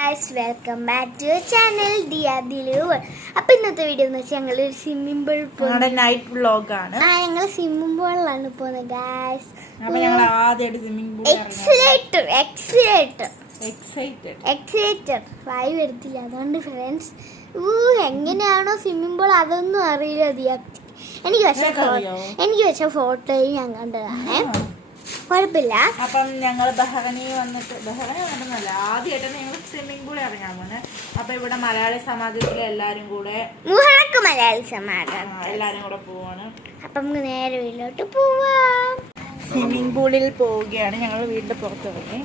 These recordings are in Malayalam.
Guys, welcome back to your channel Dia Dilu. അപ്പോൾ ഇന്നത്തെ വീഡിയോ എന്ന് വെച്ചാൽ ഞങ്ങൾ ഒരു സ്വിമ്മിംഗ് പൂൾ പോകുന്ന നൈറ്റ് വ്ലോഗ് ആണ്. ഞങ്ങൾ സ്വിമ്മിംഗ് പൂളിലാണ് പോകുന്നത് ഗായ്സ്. അപ്പോൾ ഞങ്ങൾ ആദ്യമായിട്ട് സ്വിമ്മിംഗ് പൂൾ എക്സൈറ്റഡ് വായി വരത്തില്ല. അതുകൊണ്ട് ഫ്രണ്ട്സ് എങ്ങനെയാണോ സ്വിമ്മിംഗ് പൂൾ അതൊന്നും അറിയില്ല ദിയാക്ക്. എനിക്ക് പക്ഷേ ഫോട്ടോയും ഞാൻ കണ്ടതാണ്. കുഴപ്പമില്ല. അപ്പം ഞങ്ങൾ ബഹ്റൈനിൽ വന്നിട്ടല്ല ആദ്യമായിട്ടാണ് ഞങ്ങൾ സ്വിമ്മിംഗ് പൂളിൽ ഇറങ്ങാൻ പോകുന്നത്. അപ്പൊ ഇവിടെ മലയാളി സമാജത്തിലെ എല്ലാരും കൂടെ മലയാളി സമാജം എല്ലാരും കൂടെ പോവാണ്. അപ്പം നേരെ വീട്ടിലോട്ട് പോവാം. സ്വിമ്മിംഗ് പൂളിൽ പോവുകയാണ്. ഞങ്ങൾ വീടിന്റെ പുറത്തിറങ്ങി.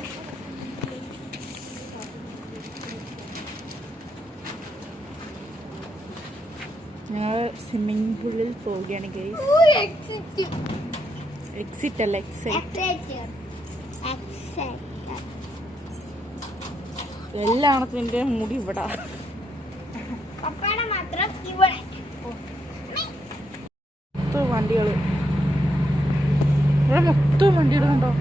ഞങ്ങൾ സ്വിമ്മിംഗ് പൂളിൽ പോവുകയാണ് ഗൈസ്. എക്സിറ്റ് അല്ല എല്ലാണത്തിന്റെ മുടി ഇവിടെ വണ്ടികള് ഇവിടെ മൊത്തം വണ്ടികളുണ്ടോ.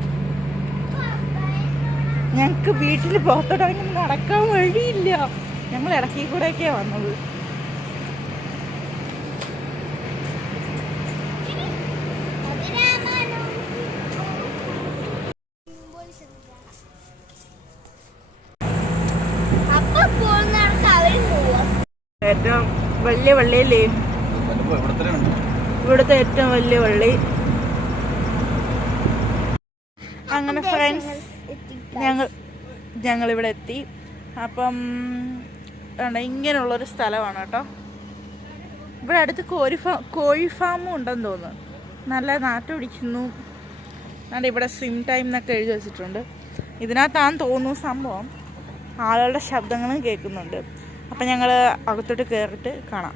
ഞങ്ങക്ക് വീട്ടിൽ പുറത്തോട്ടിറങ്ങി നടക്കാൻ വഴിയില്ല. ഞങ്ങൾ ഇടയ്ക്ക് കൂടെയൊക്കെയാ വന്നത്. ഏറ്റവും വലിയ വള്ളിയല്ലേ ഇവിടുത്തെ ഏറ്റവും വലിയ വള്ളി. അങ്ങനെ ഫ്രണ്ട്സ് ഞങ്ങൾ ഇവിടെ എത്തി. അപ്പം ഇങ്ങനെയുള്ളൊരു സ്ഥലമാണ് കേട്ടോ. ഇവിടെ അടുത്ത് കോഴി ഫാമും ഉണ്ടെന്ന് തോന്നുന്നു. നല്ല നാറ്റം പിടിക്കുന്നു. അതുകൊണ്ട് ഇവിടെ സ്വിം ടൈം എന്നൊക്കെ എഴുതി വെച്ചിട്ടുണ്ട്. ഇതിനകത്താന്ന് തോന്നുന്നു സംഭവം. ആളുകളുടെ ശബ്ദങ്ങളും കേൾക്കുന്നുണ്ട്. അപ്പം ഞങ്ങൾ അകത്തോട്ട് കയറിയിട്ട് കാണാം.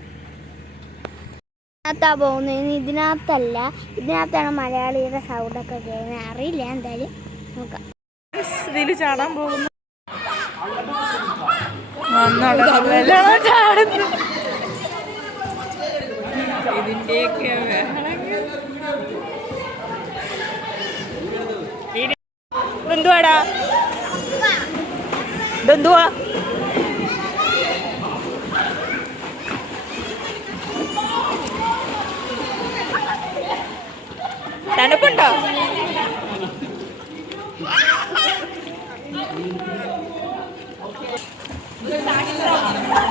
പോകുന്നത് ഇതിനകത്തല്ല, ഇതിനകത്താണ് മലയാളിയുടെ സൗണ്ടൊക്കെ കേൾക്കുന്നത്. അറിയില്ല, എന്തായാലും നോക്കാം. ഇതിൽ ചാടാൻ പോകുന്നു. ഇതിന്റെയൊക്കെ എന്തുവാടാ ഇതെന്തുവാ? തണുപ്പുണ്ടോ?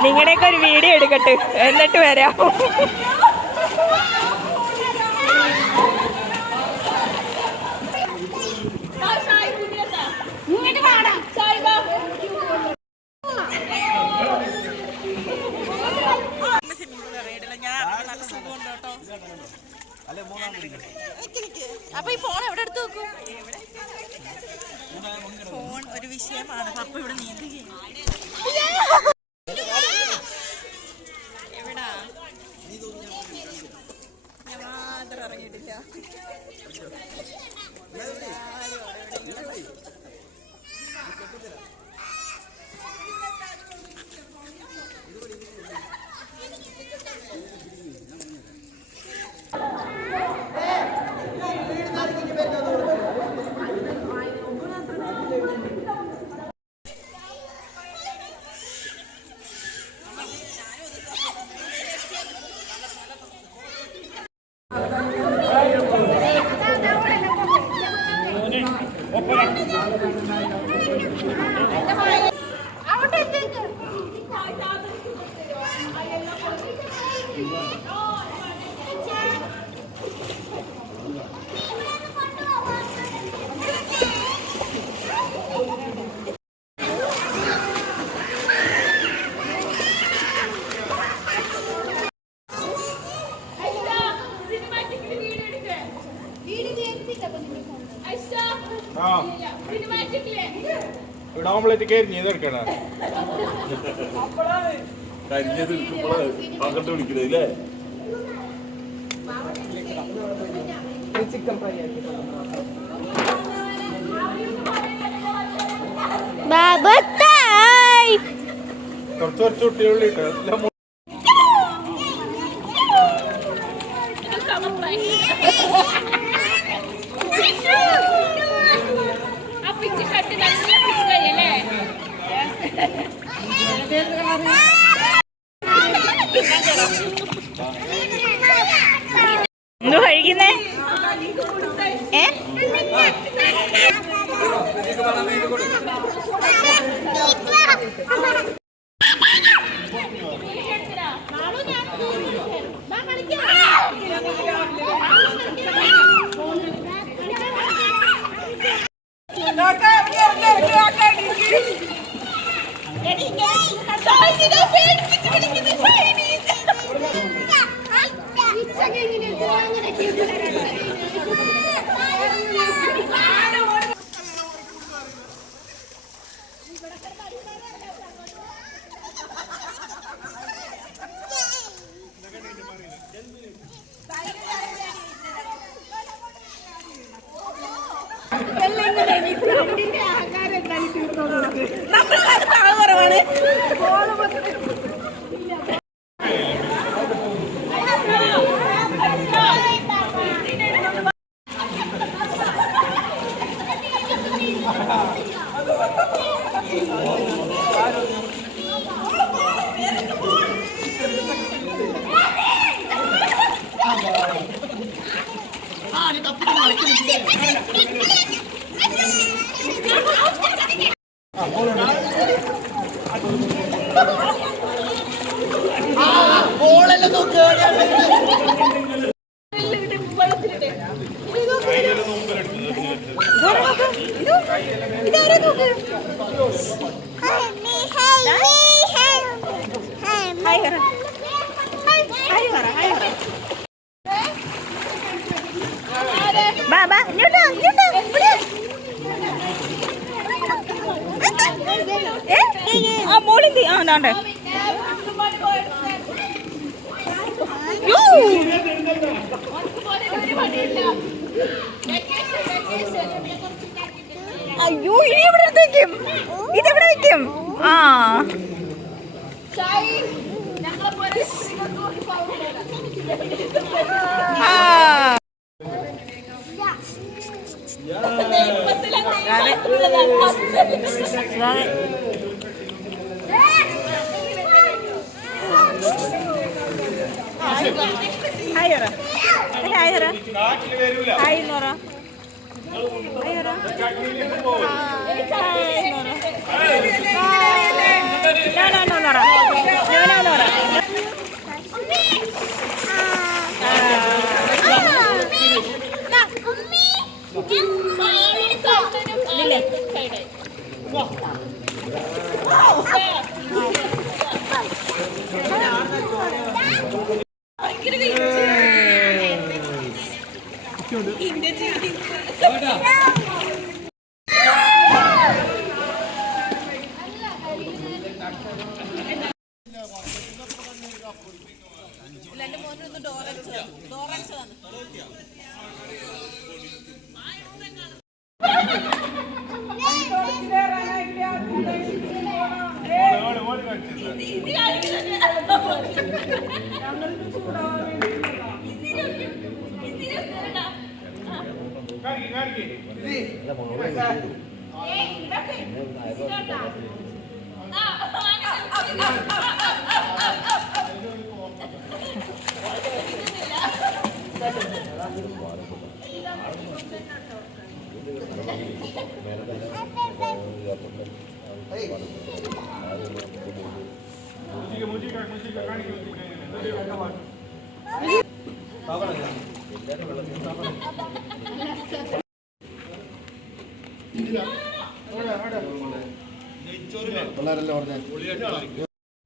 നിങ്ങളുടെയൊക്കെ ഒരു വീഡിയോ എടുക്കട്ടെ, എന്നിട്ട് വരാം. അപ്പൊ ഈ ഫോൺ എവിടെ എടുത്ത് വെക്കും? ഫോൺ ഒരു വിഷയമാണ്. പപ്പ ഇവിടെ നീന്തുകയാണ്. എവിടാ? ഞാൻ മാത്രം ഇറങ്ങിയിട്ടില്ല. ഇവിടെ ആവുമ്പോഴേക്ക് കരിഞ്ഞത് എടുക്കണ കരിഞ്ഞത് പകട്ട് വിളിക്കണല്ലേ. ചിക്കൻ ഫ്രൈ കുറച്ച് കുറച്ച് കുട്ടികളിട്ട് ആ പിച്ച് കട്ട് നല്ല പിച്ച് കഴിയല്ലേ. എന്തോ കഴിക്കുന്നേ? മോളിന്തി ആ ഉണ്ടാണ്ടേ അയ്യോ ഇനി എവിടെ വെക്കും? ഇതെവിടെ വെക്കും? ആ ഹായ് പറ ഹായ് പറ ഹായ് എന്ന് പറ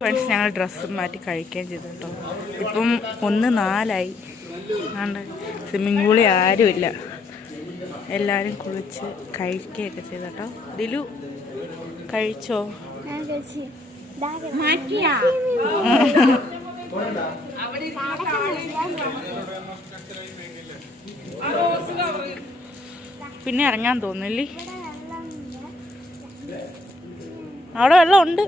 ഫ്രണ്ട്സ് ഞങ്ങൾ ഡ്രസ്സ് മാറ്റി കഴിക്കുകയും ചെയ്തു കേട്ടോ. ഇപ്പം 1:04 ആണ്ട് സ്വിമ്മിങ് പൂളിൽ ആരുമില്ല, എല്ലാവരും കുളിച്ച് കഴിക്കുകയൊക്കെ ചെയ്തു കേട്ടോ. ദിലു കഴിച്ചോ? പിന്നെ ഇറങ്ങാൻ തോന്നില്ലേ? അവിടെ വെള്ളം ഉണ്ട്.